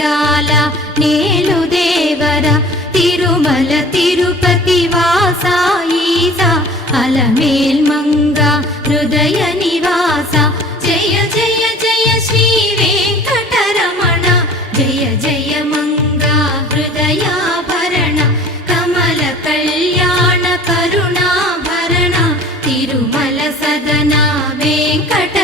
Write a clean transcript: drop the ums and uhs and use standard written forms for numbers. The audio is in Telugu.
జగాల నేలు దేవర తిరుమల తిరుపతి వాస ఈస అలమేల్ మంగ హృదయ నివాస జయ జయ జయ శ్రీ వెంకటరమణ జయ జయ మంగ హృదయాభరణ కమల కళ్యాణ కరుణాభరణ తిరుమల సదన వెంకట